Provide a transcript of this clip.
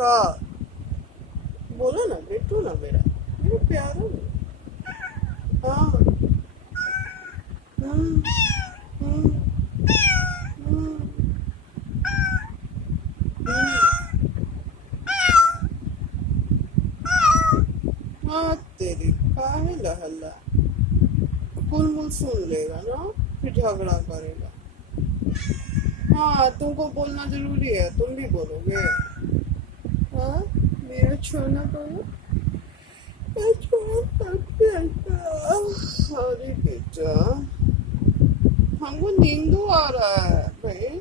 का बोलो ना बेटू ना मेरा प्यारा हाँ हम्म, हम्म, हम्म, हाँ तेरी काहे लहल्ला कुल सुन लेगा ना फिर झगड़ा करेगा हाँ तुमको बोलना जरूरी है तुम भी बोलोगे हाँ मेरा छोना बोलो अरे बेटा हमको नींद आ रहा है भाई